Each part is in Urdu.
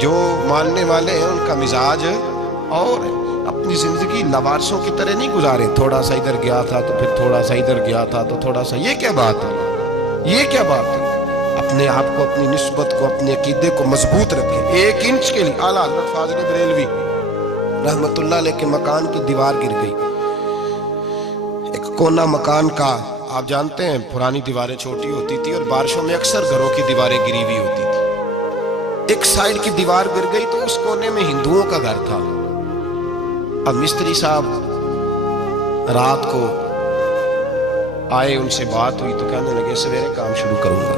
جو ماننے والے ہیں ان کا مزاج اور ہے۔ اپنی زندگی لوارثوں کی طرح نہیں گزارے، تھوڑا سا ادھر گیا تھا تو پھر تھوڑا سا ادھر گیا تھا تو تھوڑا سا، یہ کیا بات ہے؟ یہ کیا بات ہے؟ اپنے آپ کو، اپنی نسبت کو، اپنے عقیدے کو مضبوط رکھیں۔ 1 انچ کے لیے اعلیٰ حضرت فاضل بریلوی رحمت اللہ علیہ کے مکان کی دیوار گر گئی، ایک کونا مکان کا، آپ جانتے ہیں پرانی دیواریں چھوٹی ہوتی تھی اور بارشوں میں اکثر گھروں کی دیواریں گری ہوئی ہوتی تھی، ایک سائیڈ کی دیوار گر گئی تو اس کونے میں ہندوؤں کا گھر تھا۔ اب مستری صاحب رات کو آئے، ان سے بات ہوئی تو کہنے لگے سویرے کام شروع کروں گا۔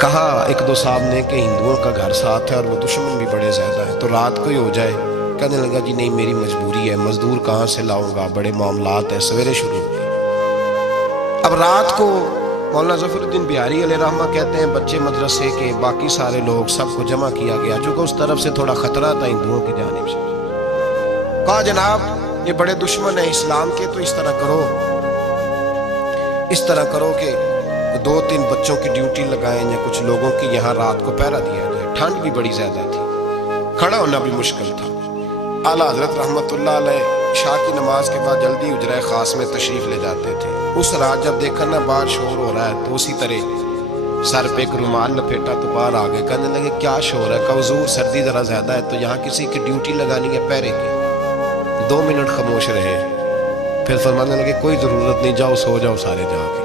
کہا 1-2 صاحب نے کہ ہندوؤں کا گھر ساتھ ہے اور وہ دشمن بھی بڑے زیادہ ہیں، تو رات کو ہی ہو جائے۔ کہنے لگا جی نہیں، میری مجبوری ہے، مزدور کہاں سے لاؤں گا، بڑے معاملات ہیں، سویرے شروع ہوگی۔ اب رات کو مولانا ظفر الدین بہاری علیہ رحمہ کہتے ہیں بچے مدرسے کے، باقی سارے لوگ، سب کو جمع کیا گیا، چونکہ اس طرف سے تھوڑا خطرہ تھا ہندوؤں کی جانب سے۔ کہا جناب یہ بڑے دشمن ہیں اسلام کے، تو اس طرح کرو کہ 2-3 بچوں کی ڈیوٹی لگائیں یا کچھ لوگوں کی یہاں رات کو پہرا دیا جائے، ٹھنڈ بھی بڑی زیادہ تھی، کھڑا ہونا بھی مشکل تھا۔ اعلیٰ حضرت رحمت اللہ علیہ عشاء کی نماز کے بعد جلدی حجرہ خاص میں تشریف لے جاتے تھے۔ اس رات جب دیکھا نا باہر شور ہو رہا ہے تو اسی طرح سر پہ ایک رومال لپیٹا تو باہر آ گئے، کہنے لگے کیا شور ہے؟ کہ حضور سردی ذرا زیادہ ہے تو یہاں کسی کی ڈیوٹی لگانی ہے پہرے کی۔ 2 منٹ خاموش رہے، پھر فرمانے لگے کوئی ضرورت نہیں، جاؤ سو جاؤ سارے جا کے،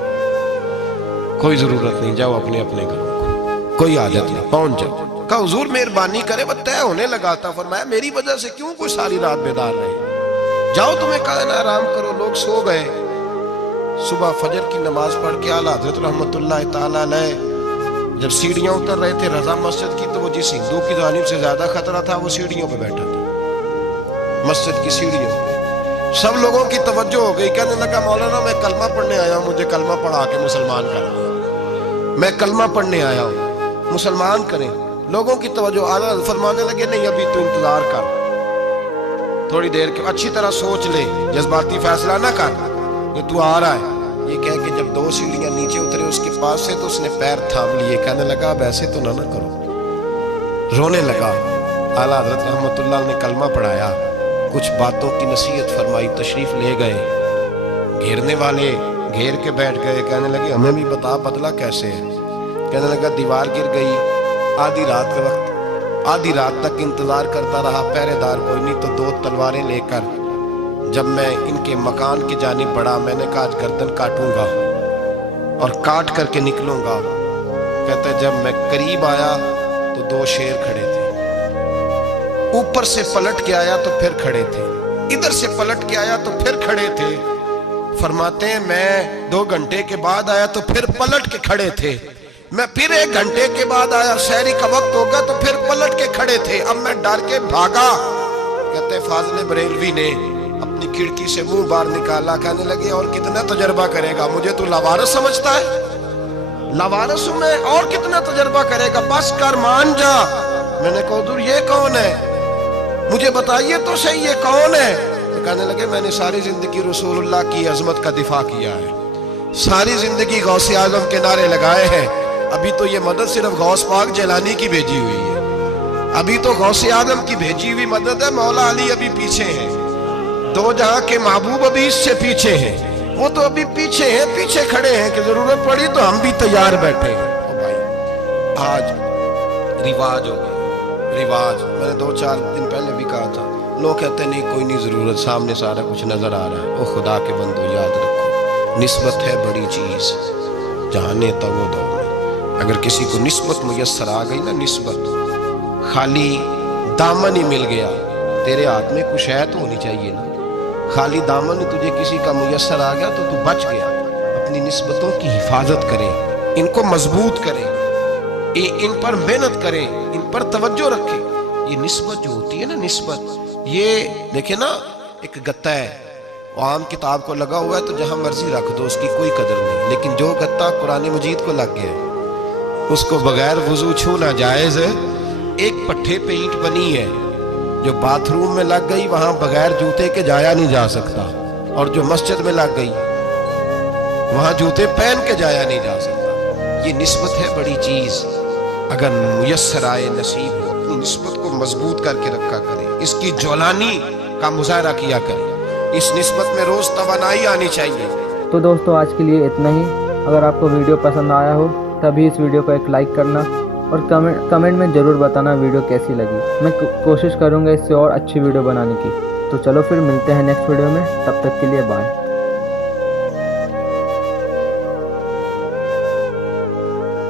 کوئی ضرورت نہیں، جاؤ اپنے اپنے گھروں کو، کوئی حاجت نہیں، پہنچ جاؤ۔ کہا حضور مہربانی کرے، وہ طے ہونے لگا تھا۔ فرمایا میری وجہ سے کیوں کوئی ساری رات بیدار رہے، جاؤ تمہیں کہا نا آرام کرو۔ لوگ سو گئے۔ صبح فجر کی نماز پڑھ کے اعلیٰ حضرت رحمت اللہ تعالیٰ علیہ جب سیڑھیاں اتر رہے تھے رضا مسجد کی، تو وہ جس ہندو کی جانب سے زیادہ خطرہ تھا وہ سیڑھیوں پہ بیٹھا تھا، مسجد کی سیڑھیوں پہ۔ سب لوگوں کی توجہ ہو گئی، کہنے لگا مولانا میں کلمہ پڑھنے آیا ہوں، مجھے کلمہ پڑھا کے مسلمان کرنا، میں کلمہ پڑھنے آیا ہوں، مسلمان کریں۔ لوگوں کی توجہ، اعلیٰ فرمانے لگے نہیں ابھی تو انتظار کر، تھوڑی دیر کے، اچھی طرح سوچ لے، جذباتی فیصلہ نہ کر کہ تو آ رہا ہے۔ یہ کہہ کے جب 2 سیڑھیاں نیچے اترے اس کے پاس سے تو اس نے پیر تھام لیے، کہنے لگا اب ایسے تو نہ کرو، رونے لگا۔ اعلیٰ حضرت رحمت اللہ نے کلمہ پڑھایا، کچھ باتوں کی نصیحت فرمائی، تشریف لے گئے۔ گھیرنے والے گھیر کے بیٹھ گئے، کہنے لگے ہمیں بھی بتا بدلہ کیسے ہے۔ کہنے لگا دیوار گر گئی، آدھی رات کا وقت، آدھی رات تک انتظار کرتا رہا، پہرے دار کوئی نہیں، تو 2 تلواریں لے کر جب میں ان کے مکان کی جانب بڑھا، میں نے کہا آج گردن کاٹوں گا اور کاٹ کر کے نکلوں گا۔ کہتا ہے جب میں قریب آیا تو 2 شیر کھڑے تھے، اوپر سے پلٹ کے آیا تو پھر کھڑے تھے، ادھر سے پلٹ کے آیا تو پھر کھڑے تھے۔ فرماتے ہیں میں 2 گھنٹے کے بعد آیا تو پھر پلٹ کے کھڑے تھے، میں پھر 1 گھنٹے کے بعد آیا، سحری کا وقت ہوگا تو پھر پلٹ کے کھڑے تھے، اب میں ڈر کے بھاگا۔ کہتے ہیں فاضل بریلوی نے اپنی کھڑکی سے منہ باہر نکالا، کہنے لگے اور کتنا تجربہ کرے گا، مجھے تو لاوارث سمجھتا ہے، لاوارث ہوں میں، اور کتنا تجربہ کرے گا، بس کر مان جا۔ میں نے کہا حضور یہ کون ہے، مجھے بتائیے تو صحیح یہ کون ہے۔ تو کہنے لگے میں نے ساری زندگی رسول اللہ کی عظمت کا دفاع کیا ہے، ساری زندگی غوث اعظم کے نعرے لگائے ہیں، ابھی تو یہ مدد صرف غوث پاک جیلانی کی بھیجی ہوئی ہے، ابھی تو غوث اعظم کی بھیجی ہوئی مدد ہے، مولا علی ابھی پیچھے ہیں، 2 جہاں کے محبوب ابھی اس سے پیچھے ہیں، وہ تو ابھی پیچھے ہیں، پیچھے کھڑے ہیں کہ ضرورت پڑی تو ہم بھی تیار بیٹھے ہیں۔ او بھائی آج رواج ہو گیا، رواج، میں نے 2-4 دن پہلے بھی کہا تھا، لوگ کہتے نہیں کوئی نہیں ضرورت، سامنے سارا کچھ نظر آ رہا ہے۔ او خدا کے بندو یاد رکھو، نسبت ہے بڑی چیز، جہانے تو وہ دو، اگر کسی کو نسبت میسر آ گئی نا، نسبت، خالی دامن ہی مل گیا، تیرے ہاتھ میں کچھ ہے تو ہونی چاہیے نا، خالی دامن ہی تجھے کسی کا میسر آ گیا تو بچ گیا۔ اپنی نسبتوں کی حفاظت کرے، ان کو مضبوط کرے، ان پر محنت کرے، ان پر توجہ رکھے۔ یہ نسبت جو ہوتی ہے نا، نسبت، یہ دیکھیں نا، ایک گتا ہے، عام کتاب کو لگا ہوا ہے تو جہاں مرضی رکھ دو، اس کی کوئی قدر نہیں، لیکن جو گتا قرآن مجید کو لگ گیا اس کو بغیر وضو چھونا جائز ہے۔ ایک پٹھے پہ اینٹ بنی ہے، جو باتھ روم میں لگ گئی وہاں بغیر جوتے کے جایا نہیں جا سکتا، اور جو مسجد میں لگ گئی وہاں جوتے پہن کے جایا نہیں جا سکتا۔ یہ نسبت ہے بڑی چیز، اگر میسر آئے نصیب ہو اپنی نسبت کو مضبوط کر کے رکھا کرے، اس کی جولانی کا مظاہرہ کیا کرے، اس نسبت میں روز توانائی آنی چاہیے۔ تو دوستو آج کے لیے اتنا ہی۔ اگر آپ کو ویڈیو پسند آیا ہو تبھی اس ویڈیو کو ایک لائک کرنا اور کمنٹ میں ضرور بتانا ویڈیو کیسی لگی۔ میں کوشش کروں گا اس سے اور اچھی ویڈیو بنانے کی۔ تو چلو پھر ملتے ہیں نیکسٹ ویڈیو میں، تب تک کے لیے بائے۔